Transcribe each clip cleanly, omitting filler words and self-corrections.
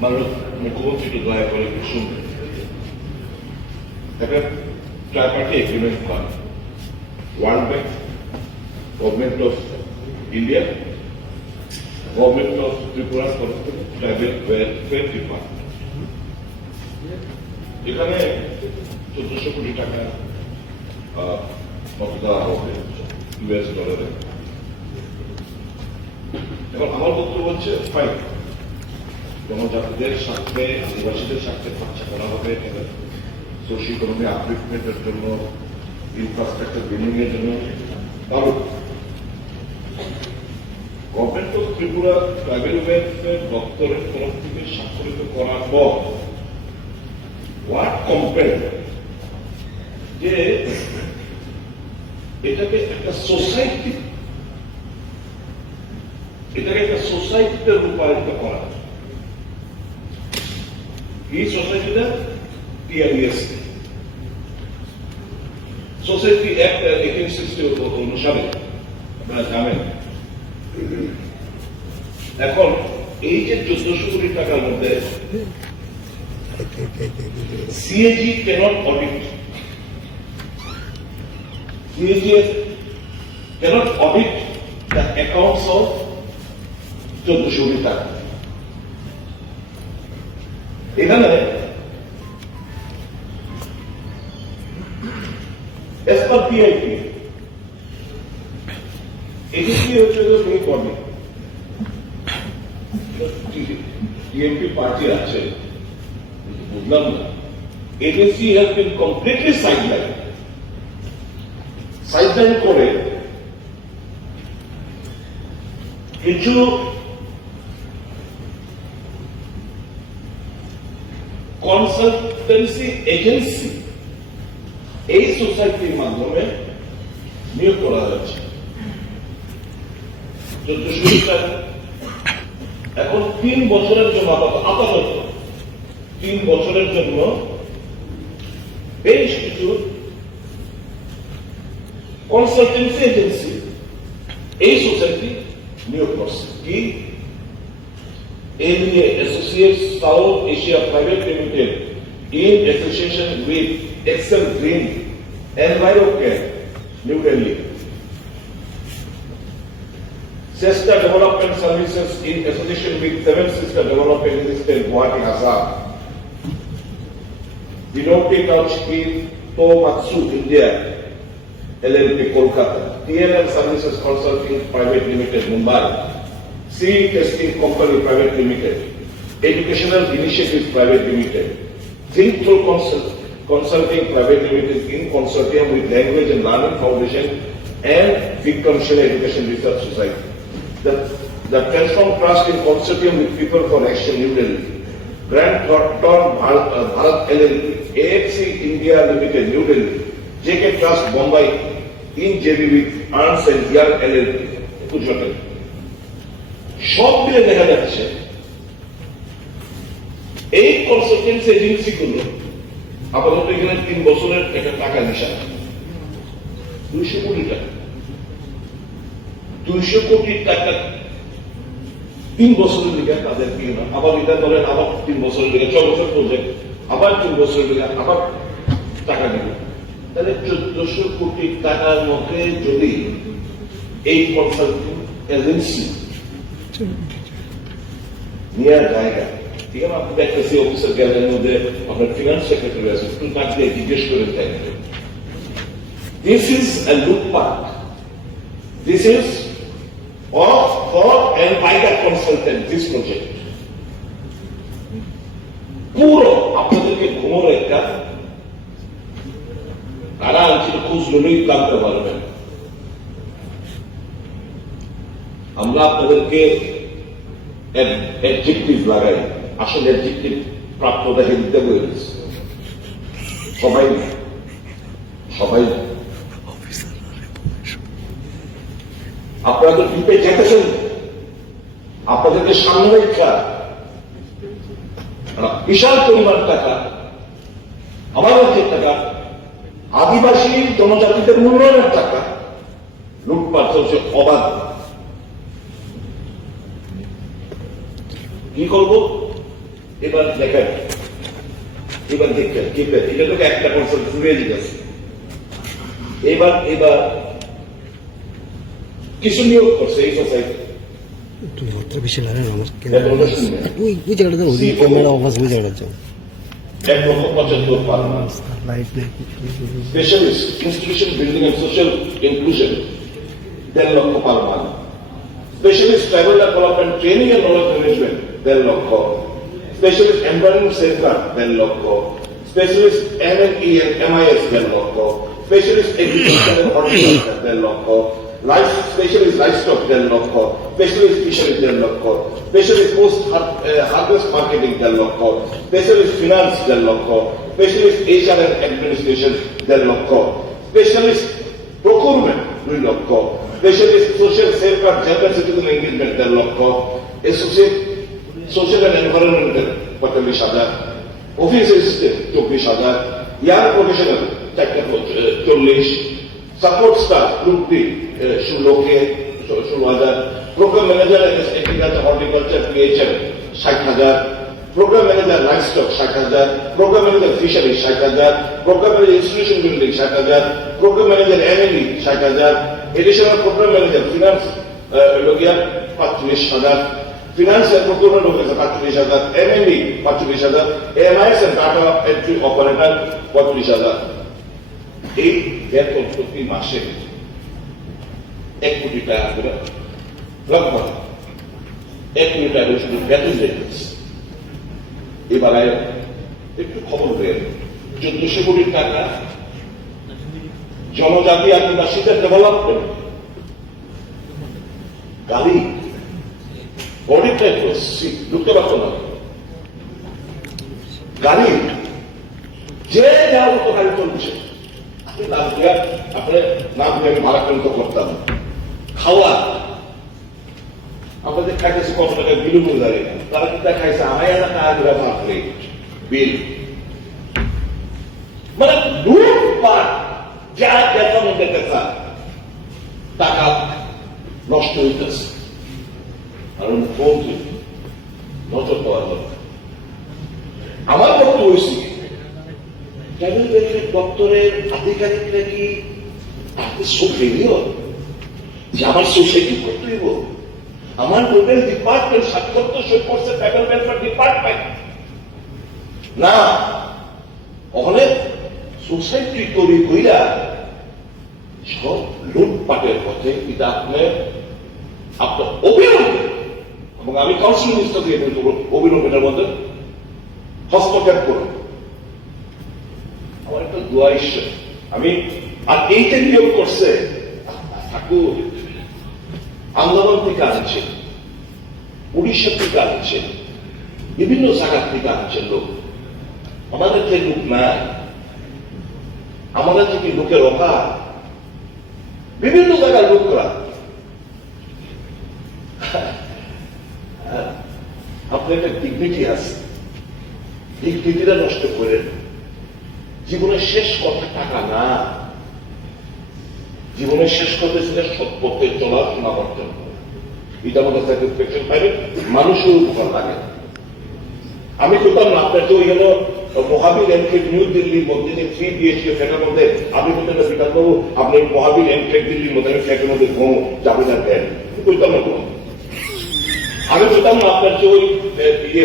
মাননীয় মুখ্যমন্ত্রীকে দয়া করে শুনবেন। একটা ট্রাইপার্টি এগ্রিমেন্ট হয় world bank, government of India, government of ত্রিপুরার তরফ থেকে ট্রাইবেল ওয়েলফেয়ার ডিপার্টমেন্ট। এখানে 1400 কোটি টাকা মত দেওয়া হবে US ডলারে। এখন আমার বক্তব্য হচ্ছে ফাইন, জনজাতিদের স্বার্থে, আদিবাসীদের স্বার্থে খরচা করা হবে, সোশ্যাল ইকোনমি আপলিফমেন্টের জন্য, ইনফ্রাস্ট্রাকচার বিল্ডিং এর জন্য। কারণ government of Tripura tribal welfare দপ্তরের তরফ থেকে স্বাক্ষরিত করার পর হোয়াট কম্পেয়ার যে এটাকে একটা সোসাইটিতে রূপায়িত করা। এই সোসাইটিটা টিআরবিএস সোসাইটি অ্যাক্ট 1860 অনুসারে আপনারা জানেন। এখন এই যে 1400 কোটি টাকার মধ্যে CAG cannot audit. CAG cannot audit the accounts of 1400 কোটি টাকা। এখানে as per PIP এটি হচ্ছে তুমি করবে টিএমপি পার্টি আছে, বুঝলাম না। Agency has been completely sideline করে কিছু কনসালটেন্সি এজেন্সি এই সোসাইটির মাধ্যমে নিয়োগ করা যাচ্ছে। 1400 টাকা এখন 3 বছরের জন্য আপাতত 3 বছরের জন্য বেশ কিছু কনসালটেন্সি এজেন্সি এই সোসাইটি নিয়োগ করছে। কি N A associates south Asia private limited in association with Excel Green Envirocare, New Delhi. Sesta Development Services in association with Seven Sister Development Limited, Guwahati, Assam. Dinote Kauchki Tomatsu India LLP, Kolkata. TLM Services Consulting Private Limited, Mumbai. C Testing Company Private Limited. Educational Initiatives Private Limited. Thinkful Consulting Private Limited in consortium with Language and Learning Foundation and Victorshire Education Research Society. The Transform Trust in consortium with People for Action, New Delhi. Grand Thornton Bharat LLP, AFC India Limited, New Delhi. JK Trust Bombay in JV with Ernst and Young LLP, Gujarat. সব মিলে দেখা যাচ্ছে এই consultancy agency গুলো আপাতত এখানে 3 বছরের একটা টাকা নিশা 200 কোটি টাকা। 200 কোটি টাকা 3 বছরের দিকে তাদের কি না, আবার এটা ধরেন আবার 3 বছরের দিকে 6 বছর প্রজেক্ট, আবার 3 বছরের দিকে আবার টাকা দিব, তাহলে 1400 কোটি টাকার মধ্যে যদি এই কনসালটিং এজেন্সি নেওয়ার জায়গা, ঠিক আছে, আপনি দেখতেছি অফিসার গ্যালারির মধ্যে আপনার ফিনান্স সেক্রেটারি আছে, একটু তার দিয়ে জিজ্ঞেস করে থাকবেন। দিস ইজ এ লুটপাট, this is of for and by the consultant this project. পুরো আপনাদেরকে ঘুমোর একটা তারা আনছিল, খুঁজ ললেই জানতে পারবেন। আমরা আপনাদেরকে অ্যাডজেক্টিভ লাগাই, আসলে অ্যাডজেক্টিভ প্রাপ্যতাকে দিতে বলেছি। সবাই আপনারা তো দ্বীপে যেতেছেন, আপনাদেরকে সামনে রেখা বিশাল পরিমাণ টাকা, আমার রাজ্যের টাকা, আদিবাসী জনজাতিদের উন্নয়নের টাকা লুটপাট চলছে অবাধ। কি করব? এবার দেখেন, এবার দেখবেন এটা তোকে একটা কনসার্ট ঘুরে গেছে। এবার কিছু নিয়োগ করছে এই সোসাইটি বেশি লাগে আমার ওই জায়গাটা ওই ক্যামেরা অফাস ওই জায়গাটা 1,75,000 লাইট নেই specialist institution building and social inclusion 1.5 lakh per month, specialist tribal development training and knowledge management 1.5 lakh, specialist environment safeguard 1.5 lakh, specialist MNE and MIS 1.5 lakh, specialist agriculture and horticulture 1.5 lakh, specialist livestock 1.5 lakh, specialist fisheries 1.5 lakh, specialist post harvest marketing 1.5 lakh, specialist finance 1.5 lakh, specialist HR and administration 1.5 lakh, specialist procurement 2 lakh, specialist social safeguard gender citizen engagement 1.5 lakh, associate social and environmental 45,000, office assistant 24,000, young professional 40, support staff group D 16,000, programme manager agriculture horticulture PHM 60,000, programme manager livestock 60,000, programme manager fishery 60,000, programme manager institution building 60,000, programme manager MLE 60,000, additional programme manager finance 45,000, finance and procurement officer 45,000, MLE 45,000, MIS and data entry operator 35,000। এই বেতন প্রতি মাসে 1 কোটি টাকা করে লগভগ 1 কোটি টাকা শুধু বেতন দিয়েছে। এবার একটু খবর দেন, 1400 কোটি টাকা জনজাতি আদিবাসীদের ডেভেলপমেন্ট, গাড়ি বডি টাইপ ঢুকতে পারতো না, গাড়ি যে যার মতো গাড়ি চলছে, আপনার নাম দিয়ে আমি ভাড়াক্রান্ত করতাম। খাওয়া আমাদের খাইতেছে কত টাকা বিল দাঁড়িয়ে, তারা কিন্তু খাইছে আমায় টাকা করে ভাবলে বিল, মানে লুটপাট, যা বেতন দেখেছে টাকা নষ্ট হইতেছে। কারণ ফোন নজর দেওয়া দরকার। আমার বক্তব্য হয়েছে ট্রাভেল বেনিফিট দপ্তরের আধিকারিকরা কি যে আমার সোসাইটি করতে হইব, আমার লোকের ডিপার্টমেন্ট স্বাক্ষরত সই করছে ট্রাভেল ওয়েলফেয়ার ডিপার্টমেন্ট না, ওখানে সোসাইটি তৈরি কইরা সব লুটপাটের পথে এটা আপনার অভিনব, এবং আমি কাউন্সিল মিনিস্টার দিয়ে অভিনব এটার মধ্যে হস্তক্ষেপ করব। আমার একটা দোয়া ঈশ্বর, আমি আর এইটা নিয়োগ করছে ঠাকুর আন্দামান থেকে আনছেন, উড়িষ্যা থেকে আনছেন, বিভিন্ন জায়গা থেকে আনছেন লোক। আমাদের থেকে লোক নাই, আমাদের থেকে লোকের অভাব, বিভিন্ন জায়গার লোকরা। আপনার একটা ডিগনিটি আছে, ডিগনিটিটা নষ্ট করেন। জীবনের শেষ কথা টাকা না, জীবনের শেষ কথা ছিল সৎ পথে চলার সমাবর্তন। এটা আমাদের স্যাটিসফ্যাকশন পাইবেন, মানুষের উপকার লাগে। আমি কোথাও না আপনার যে ওই হলো মহাবীর এনক্লেভ নিউ দিল্লির মধ্যে যে 3 BHK ফ্ল্যাটের মধ্যে আমি বলতে না বিকাশ বাবু আপনি মহাবীর এনক্লেভ দিল্লির মধ্যে আমি ফ্ল্যাটের মধ্যে ঘুম যাবে না দেন, কইতাম না কোনো। আমি বলতাম না আপনার যে ওই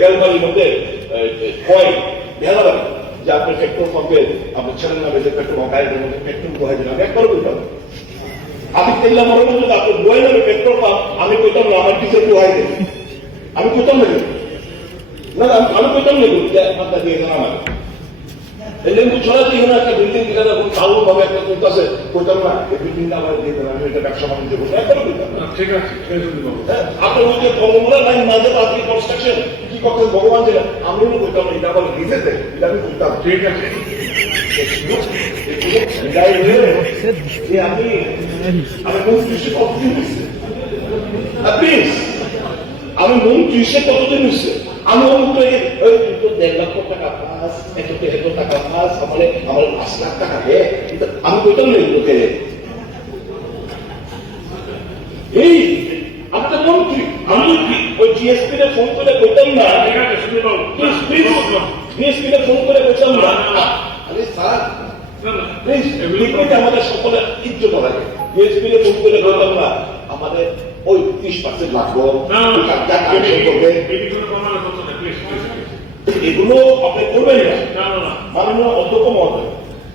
বেলবাড়ির মধ্যে হয় বেহালাবাড়ি যে আপনার পেট্রোল পাম্পে আপনার ছেলের নামে যে পেট্রোল পাম্প গাড়ির মধ্যে পেট্রোল বহাই দিন, আমি একবারও বলতাম। আমি তেল্লা মনে করছি আপনার বহাই নামে পেট্রোল পাম্প, আমি কইতাম না আমার টিচার বহাই দেন, আমি কইতাম না না আমি কইতাম না আপনার দিয়ে দেন আমার লেম্বু ছড়াতে এখানে একটা বিল্ডিং যেখানে চালু ভাবে একটা করতেছে, কইতাম না এই বিল্ডিংটা আমার দিয়ে দেন, আমি এটা ব্যবসা বাণিজ্য করতে একবারও কইতাম না। ঠিক আছে, আপনার ওই যে বঙ্গমুলা লাইন মাঝে আপনি কনস্ট্রাকশন কি করতেন ভগবান জানে, আমিও কইতাম না, এটা আমার লিজে দেয়, এটা আমি কইতাম। ঠিক আছে, আমি মন্ত্রী কতদিন হয়েছে, আমি মন্ত্রী কতদিন হয়েছে, আমি অমুক 1.5 লক্ষ টাকা পাস, এত টাকা পাস, আমার 5 লাখ টাকা দেয়, আমি কইতাম না এগুলোকে। এই আপনার মন্ত্রী, আমি ওই GSP তে ফোন করে কইতাম না, ঠিক আছে শুনে পাবো, ডিএসপি কে ফোন করে বলছিলাম না, না, না। আরে স্যার না, না। প্লিজ এগুলো এগুলোকে আমাদের সকলের ইজ্জত লাগে ডিএসপি কে ফোন করে বললাম না আমাদের ওই 30% লাগবে না, না, না। যা কাজ করবে এটি কোনো প্রমাণের তথ্য নেই, please, please, please। এগুলো আপনি করবেন না না, না, না। মাননীয় অধ্যক্ষ মহোদয়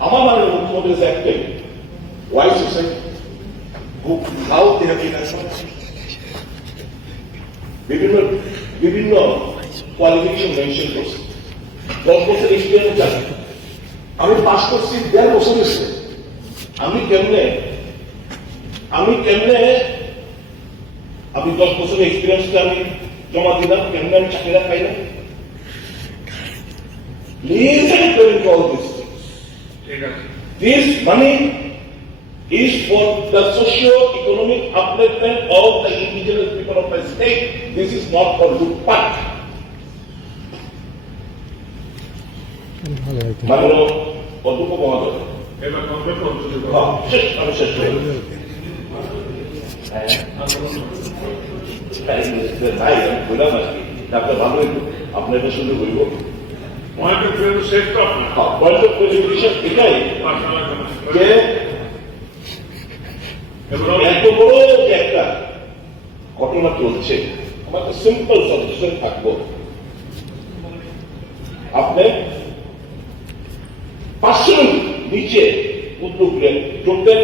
আমার মাননীয় মুখ্যমন্ত্রী is acting wise to say how they have been বিভিন্ন বিভিন্ন কোয়ালিফিকেশন মেনশন করছে 10 বছর এক্সপিরিয়েন্স আছে আমি পাস করছি 1.5 বছর হয়েছে আমি কেমনে আমি 10 বছরের এক্সপিরিয়েন্সটা আমি জমা দিলাম কেমনে আমি চাকরিটা পাই না Listen to all these things. ঠিক আছে। This money is for the socio-economic upliftment of the indigenous people of the state. This is not for loot-pat. ভালো হয়তো মাননীয় অধ্যক্ষ মহোদয় এবার কনফার্ম করতে হবে। আমি শেষ করি ভাই আমি বললাম আর কি আপনার ভালোই আপনার এটা শুধু বলবো পয়েন্ট অফ ভিউ সেট তো আপনি পয়েন্ট অফ কোয়ালিফিকেশন এটাই যে এত বড় যে একটা ঘটনা চলছে আমাকে সিম্পল সাজেশন থাকবো আপনি 500 নিচে উদ্যোগ নেন টোটাল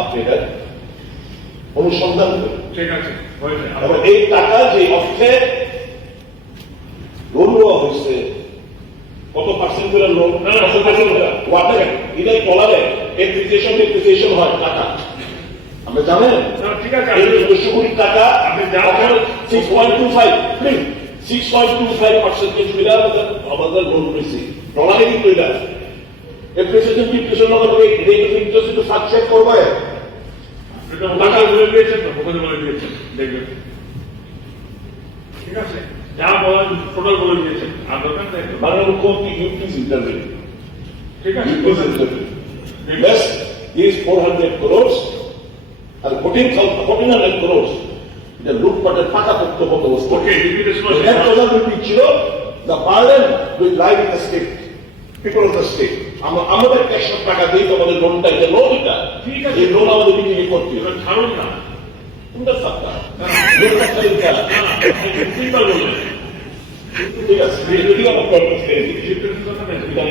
আপনি এটা অনুসন্ধান করেন ঠিক আছে হয়ে যায় এবং এই টাকা যে অর্থে লোন নেওয়া হয়েছে কত পার্সেন্ট করে লোন না, না, কত পার্সেন্ট ওয়াটার এটাই ডলারে এপ্রিসিয়েশন হয় টাকা আপনি জানেন না, ঠিক আছে এই 200 কোটি টাকা আপনি জানেন। 6.25 প্লিজ 6.25% মিলে আমাদের লোন করেছি ডলারে কিন্তু এটা এপ্রিসিয়েশন ডিপ্রিসিয়েশন হবে রেট অফ ইন্টারেস্ট একটু সাবচেক করবে এটা টাকা বলে দিয়েছেন তো ওখানে বলে দিয়েছেন দেখবেন ঠিক আছে যা বলেন টোটাল বলে দিয়েছেন আর দরকার নেই তো। মাননীয় মুখ্যমন্ত্রী ইউপিস ইন্টারভিউ ঠিক আছে ইউপিস interview Yes, these 400 crores and 1400 crores. The লুটপাটের টাকা তথ্য বন্দোবস্ত Okay, repeat this one. That was ছিল the burden will lie with the state, people of the state. আমাদের ট্যাক্সের টাকা দিয়ে তো আমাদের লোনটা এটা লোন এটা ঠিক আছে। এই লোন আমাদের বিক্রি করতে হবে এবার ছাড়ুন না কোনটা সরকার লোনটা খালি দেয়া। তিনবার বললেন ঠিক আছে এই যদি আমার প্রবলেম কথা নেই এটা